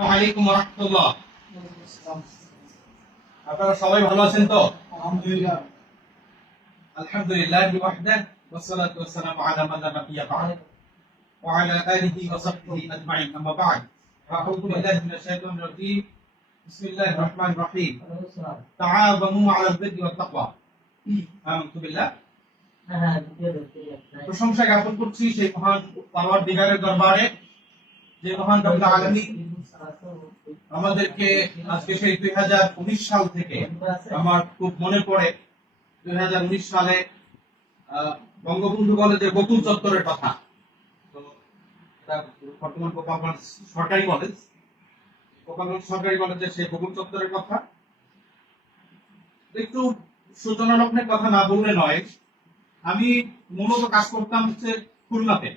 ওয়ালাইকুম রাহমাতুল্লাহ। আপনারা সবাই ভালো আছেন তো? আলহামদুলিল্লাহ। আলহামদুলিল্লাহি ওয়াহদাহু ওয়াসসালাতু ওয়াসসালামু আলা মান লা নাবিয়্যা বা'দ ওয়া আলা আলিহি ওয়া সাহবিহি আজমাইন, আম্মা বা'দ। আউযু বিল্লাহি মিনাশ শাইতানির রাজীম। বিসমিল্লাহির রাহমানির রাহিম। তাআওয়ানু আলাল বিররি ওয়াত তাকওয়া। আমানতু বিল্লাহ। প্রশংসা জ্ঞাপন করছি সেই মহান পারওয়ারদিগারের দরবারে, যে মহান রব্বুল আলামিন আমাদেরকে আজকে সেই 2019 সাল থেকে, আমার খুব মনে পড়ে 2019 সালে বঙ্গবন্ধু কলেজের বকুল চত্বরের কথা। তো এটা বর্তমান গোপালগঞ্জ সরকারি কলেজ, গোপালগঞ্জ সরকারি কলেজের সেই বকুল চত্বরের কথা। একটু সূচনা লগ্নের কথা না বললে নয়। আমি মূলত কাজ করতাম হচ্ছে খুলনাতে।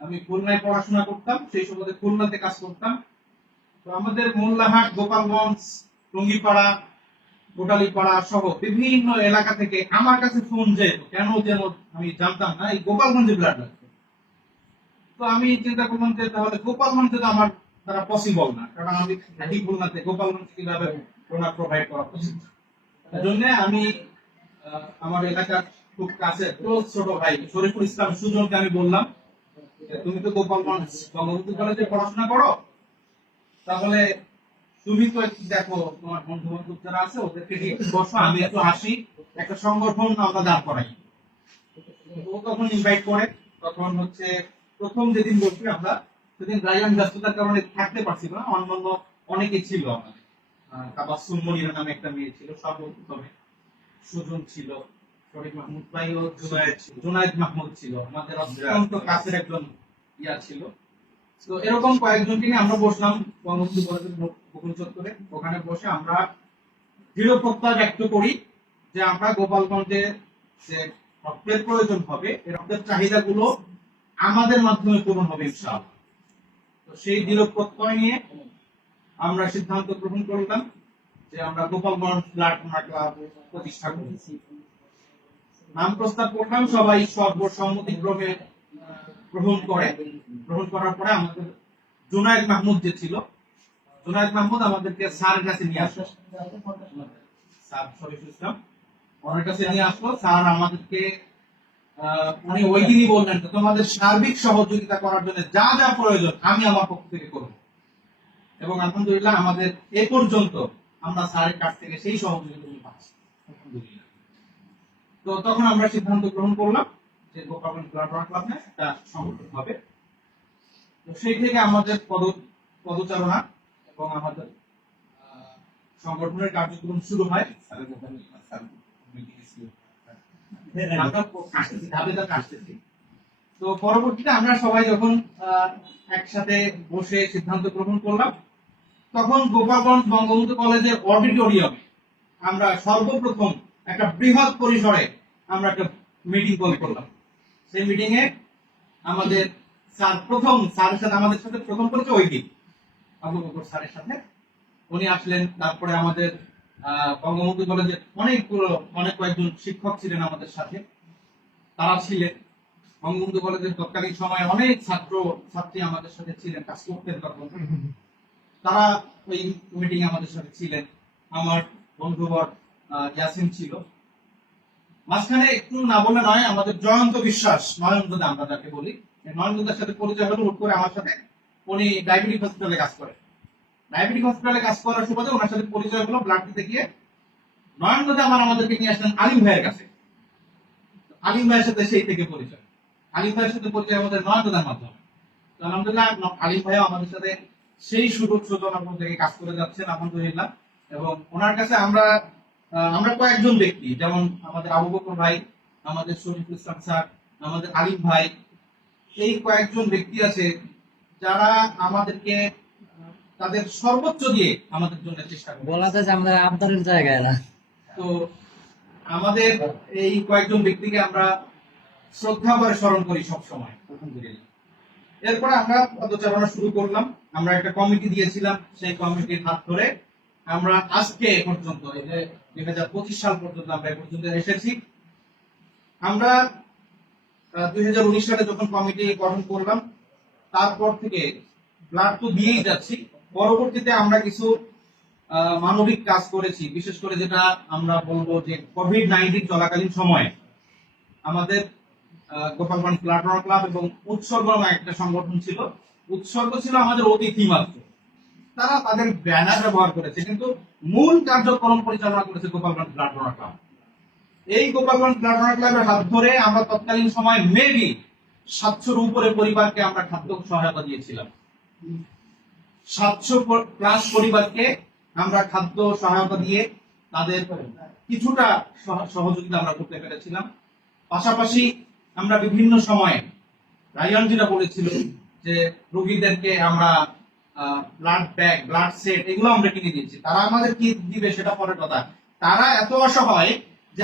আমি খুলনায় পড়াশোনা করতাম, সেই সময় খুলনাতে কাজ করতাম। তো আমাদের মোল্লাহাট, গোপালগঞ্জ, টঙ্গিপাড়া, কোটালীপাড়া সহ বিভিন্ন এলাকা থেকে আমার কাছে ফোন যেত, কেন যেন আমি জানতাম না, এই গোপালগঞ্জে ব্লাড লাগবে। তো আমি চিন্তা করলাম যে তাহলে গোপালগঞ্জে তো আমার দ্বারা পসিবল না, কারণ আমি থাকি খুলনাতে, গোপালগঞ্জে কিভাবে ডোনার প্রোভাইড করা পসিবল। জন্য আমি আমার এলাকার খুব কাছে ছোট ভাই শরীফুল ইসলাম সুজনকে আমি বললাম, তুমি তো গোপালগঞ্জ বঙ্গবন্ধু কলেজে পড়াশোনা করো, তাহলে তুমি তো একটু দেখো তোমার বন্ধু বান্ধব যারা আছে ওদেরকে নিয়ে একটু বসো, আমি একটু আসি, একটা সংগঠন আমরা দাঁড় করাই। ও তখন ইনভাইট করে। তখন হচ্ছে প্রথম যেদিন বসি আমরা, সেদিন রায়ান ব্যস্ততার কারণে থাকতে পারছিল না, অন্যান্য অনেকে ছিল আমাদের। তাবাসসুম মনিরা নামে একটা মেয়ে ছিল, সর্বপ্রথমে সুজন ছিল, শরীফ মাহমুদ ভাই ও জুনায়েদ মাহমুদ ছিল, আমাদের অত্যন্ত কাছের একজন ইয়া ছিল। তো এরকম কয়েকজনকে নিয়ে আমরা বসলাম বঙ্গবন্ধু কলেজের বকুল চত্বরে। ওখানে বসে আমরা দৃঢ় প্রত্যয় ব্যক্ত করি যে আমরা গোপালগঞ্জে যে রক্তের প্রয়োজন হবে, এই রক্তের চাহিদাগুলো আমাদের মাধ্যমে পূরণ হবে ইনশাআল্লাহ। তো সেই দৃঢ় প্রত্যয় নিয়ে আমরা সিদ্ধান্ত গ্রহণ করলাম যে আমরা গোপালগঞ্জ ব্লাড ডোনার ক্লাব প্রতিষ্ঠা করব। নাম প্রস্তাব করলাম, সবাই সর্বসম্মতিক্রমে গ্রহণ করে। গ্রহণ করার পরে আমাদের জুনায়েদ মাহমুদ যে ছিল, জুনায়েদ মাহমুদ আমাদেরকে স্যারের কাছে নিয়ে আসলো। স্যার শরীফুল ইসলাম ওনার কাছে নিয়ে আসলো। স্যার আমাদেরকে উনি ওই দিনই বললেন যে তোমাদের সার্বিক সহযোগিতা করার জন্য যা যা প্রয়োজন আমি আমার পক্ষ থেকে করব। এবং আলহামদুলিল্লাহ আমাদের এ পর্যন্ত আমরা স্যারের কাছ থেকে সেই সহযোগিতা পাচ্ছি আলহামদুলিল্লাহ। তো তখন আমরা সিদ্ধান্ত গ্রহণ করলাম যে গোপালগঞ্জ ব্লাড ডোনার ক্লাব একটা সংগঠন হবে। তো সেই থেকে আমাদের পদচারণা এবং আমাদের সংগঠনের কার্যক্রম শুরু হয়। তো পরবর্তীতে আমরা সবাই যখন একসাথে বসে সিদ্ধান্ত গ্রহণ করলাম, তখন গোপালগঞ্জ বঙ্গবন্ধু কলেজের অডিটোরিয়ামে আমরা সর্বপ্রথম একটা বৃহৎ পরিসরে আমরা একটা মিটিং কল করলাম। সেই মিটিং এ আমাদের স্যারের সাথে আমাদের সাথে প্রথম পরিচয় ওই দিন আবু বকর স্যারের সাথে উনি আসলেন। তারপরে আমাদের বঙ্গবন্ধু কলেজের অনেক কয়েকজন শিক্ষক ছিলেন আমাদের সাথে, তারা ছিলেন। বঙ্গবন্ধু কলেজের তৎকালীন সময়ে অনেক ছাত্র ছাত্রী আমাদের সাথে ছিলেন, কাজ করতেন তখন, তারা ওই মিটিং আমাদের সাথে ছিলেন। আমার বন্ধুবর ইয়াসিন ছিল। মাঝখানে একটু না বলে নয়, আমাদের জয়ন্ত বিশ্বাস, নয়নদা আমরা যাকে বলি, নয়নদার সাথে পরিচয় হলো হুট করে আমার সাথে। উনি ডায়াবেটিক হসপিটালে কাজ করেন। ডায়াবেটিক হসপিটালে কাজ করার সুবাদে ওনার সাথে পরিচয় হলো ব্লাড দিতে গিয়ে। নয়নদা আমাদেরকে নিয়ে আসলেন আলিম ভাইয়ের কাছে। আলিম ভাইয়ের সাথে সেই থেকে পরিচয়। আলিম ভাইয়ের সাথে পরিচয় আমাদের নয়নদার মাধ্যমে। তো আলহামদুলিল্লাহ আলিম ভাইও আমাদের সাথে সেই সুযোগ সূচনা থেকে কাজ করে যাচ্ছেন আলহামদুলিল্লাহ। এবং ওনার কাছে আমরা কয়েকজন ব্যক্তি, যেমন আমাদের আবু বকর ভাই, আমাদের শরীফুল ইসলাম স্যার, আমাদের আলিম ভাই, এই কয়েকজন ব্যক্তি আছে যারা আমাদেরকে তাদের সর্বোচ্চ দিয়ে আমাদের জন্য চেষ্টা করে। বলা যায় যে আমাদের আবদারের জায়গায় না। তো আমাদের এই কয়েকজন ব্যক্তিকে আমরা শ্রদ্ধা করে স্মরণ করি সব সময় আলহামদুলিল্লাহ। এরপরে আমরা পদচারণা শুরু করলাম। আমরা একটা কমিটি দিয়েছিলাম, সেই কমিটির হাত ধরে আমরা আজকে পর্যন্ত, এই যে 2025 সাল পর্যন্ত আমরা এ পর্যন্ত এসেছি। আমরা 2019 সালে যখন কমিটি গঠন করলাম, তারপর থেকে ব্লাড তো দিয়েই যাচ্ছি। পরবর্তীতে আমরা কিছু মানবিক কাজ করেছি, বিশেষ করে যেটা আমরা বলবো যে কোভিড-19 চলাকালীন সময়ে আমাদের গোপালগঞ্জ ব্লাড ডোনার ক্লাব এবং উৎসর্গ নামে একটা সংগঠন ছিল। উৎসর্গ ছিল আমাদের অতিথি মাত্র, তারা তাদের ব্যানার ব্যবহার করেছে, কিন্তু মূল কার্যক্রম পরিচালনা করেছে গোপালগঞ্জ ব্লাড ডোনার ক্লাব। এই গোপালগঞ্জ ব্লাড ডোনার ক্লাবের হাত ধরে আমরা তৎকালীন সময় মেবি 700-র উপরে পরিবারকে আমরা খাদ্য সহায়তা দিয়েছিলাম। 700 প্লাস পরিবারকে আমরা খাদ্য সহায়তা দিয়ে তাদের কিছুটা সহযোগিতা আমরা করতে পেরেছিলাম। পাশাপাশি আমরা বিভিন্ন সময়ে রায়ান যেটা বলেছিল যে রোগীদেরকে আমরা ব্লাড ব্যাগ, ব্লাড সেট এগুলো আমরা কিনে দিয়েছি। তারা আমাদের কি দিবে সেটা পরের কথা। তারা এত অসহায় যে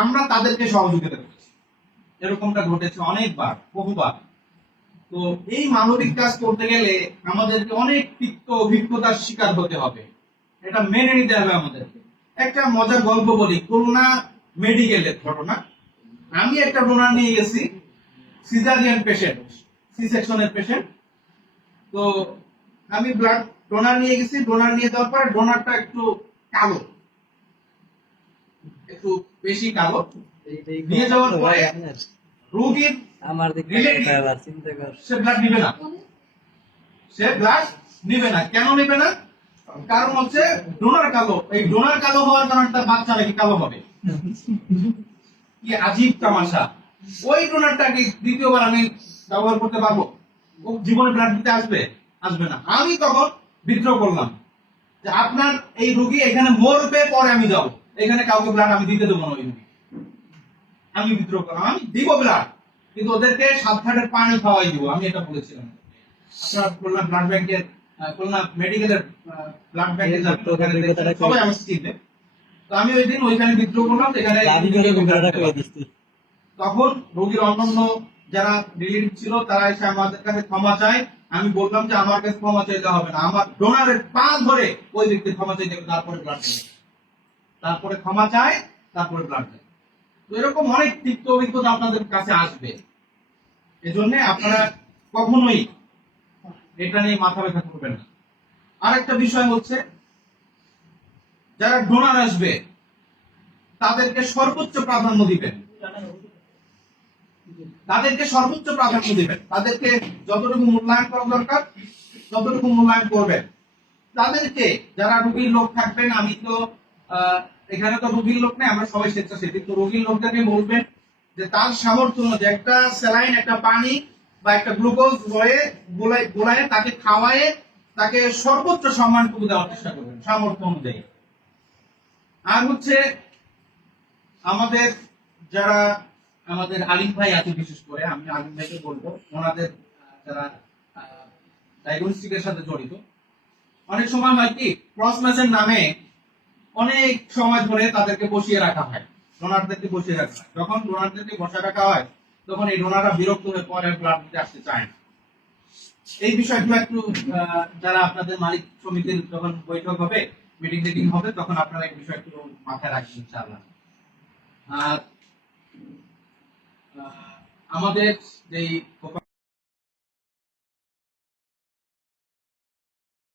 আমরা তাদেরকে সহযোগিতা করেছি। এরকমটা ঘটেছে অনেকবার, বহুবার। তো এই মানবিক কাজ করতে গেলে আমাদেরকে অনেক তিক্ত অভিজ্ঞতার শিকার হতে হবে, এটা মেনে নিতে হবে আমাদেরকে। একটা মজার গল্প বলি, খুলনা মেডিকেলের ঘটনা। আমি একটা ডোনার নিয়ে গেছি, সিজারিয়ান পেশেন্ট, সি সেকশনের পেশেন্ট। তো আমি ব্লাড ডোনার নিয়ে গেছি, ডোনার নিয়ে যাওয়ার পরে ডোনারটা একটু কালো, একটু বেশি কালো। নিয়ে যাওয়ার পরে রোগীর আমার দিকে relative আবার চিন্তা কর। সে ব্লাড নিবে না, সে ব্লাড নিবে না। কেন নিবে না? কারণ হচ্ছে ডোনার কালো। এই ডোনার কালো হওয়ার কারণে তার বাচ্চা নাকি কালো হবে। কি আজীব তামাশা! ওই ডোনারটাকে দ্বিতীয়বার আমি ব্যবহার করতে পারবো? ও জীবনে ব্লাড দিতে আসবে? আসবে না। আমি তখন বিদ্রোহ করলাম যে আপনার এই রোগী এখানে মরবে, পরে আমি যাবো, এখানে কাউকে ব্লাড আমি দিতে দেবো না। ওই রোগী আমি বিদ্রোহ করলাম, আমি দিব ব্লাড, কিন্তু ওদেরকে 7 ঘাটের পানি খাওয়াই দিব, আমি এটা বলেছিলাম। আপনারা খুলনা ব্লাড ব্যাংকের, খুলনা মেডিকেলের ব্লাড ব্যাংকের সবাই আমার চিনবে। তো আমি ওই দিন ওইখানে বিদ্রোহ করলাম, এখানে তখন রোগীর অন্যান্য যারা রিলেটিভ ছিল তারা এসে আমাদের কাছে ক্ষমা চায়। আমি বললাম যে আমার কাছে ক্ষমা চাইতে হবে না, আমার ডোনারের পা ধরে ওই ব্যক্তি ক্ষমা চাইতে হবে, তারপরে ব্লাড দেবে। তারপরে ক্ষমা চায়, তারপরে ব্লাড দেয়। তো এরকম অনেক তিক্ত অভিজ্ঞতা আপনাদের কাছে আসবে। এজন্য আপনারা কখনোই এটা নিয়ে মাথা ব্যথা করবেন না। আরেকটা বিষয় হচ্ছে, যারা ডোনার আসবে তাদেরকে সর্বোচ্চ প্রাধান্য দিবেন, তাদেরকে সর্বোচ্চ প্রাধান্য দিবেন। তাদেরকে যতটুকু মূল্যায়ন করা দরকার ততটুকু মূল্যায়ন করবেন। তাদেরকে, যারা রোগীর লোক থাকবেন, আমি তো এখানে তো রোগীর লোক নেই, আমরা সবাই স্বেচ্ছাসেবী, তো রোগীর লোকদেরকে বলবেন যে তার সামর্থ্য অনুযায়ী একটা স্যালাইন, একটা পানি বা একটা গ্লুকোজ গোলায় তাকে খাওয়ায়ে তাকে সর্বোচ্চ সম্মানটুকু দেওয়ার চেষ্টা করবেন সামর্থ্য অনুযায়ী। আর হচ্ছে আমাদের যারা আমাদের আলিম ভাই আছে, বিশেষ করে আমি আলিম ভাইকে বলবো, ওনাদের যারা ডায়াগনস্টিকের সাথে জড়িত, অনেক সময় হয় কি ক্রস ম্যাচের নামে অনেক সময় ধরে তাদেরকে বসিয়ে রাখা হয়, ডোনারদেরকে বসিয়ে রাখা হয়। যখন ডোনারদেরকে বসে রাখা হয় তখন এই ডোনাররা বিরক্ত হয়ে পরে ব্লাড দিতে আসতে চায় না। এই বিষয়গুলো একটু যারা আপনাদের মালিক সমিতির যখন বৈঠক হবে, মিটিং হবে, তখন আপনারা এই বিষয় একটু মাথায় রাখবেন ইনশাআল্লাহ। আর আমাদের যেই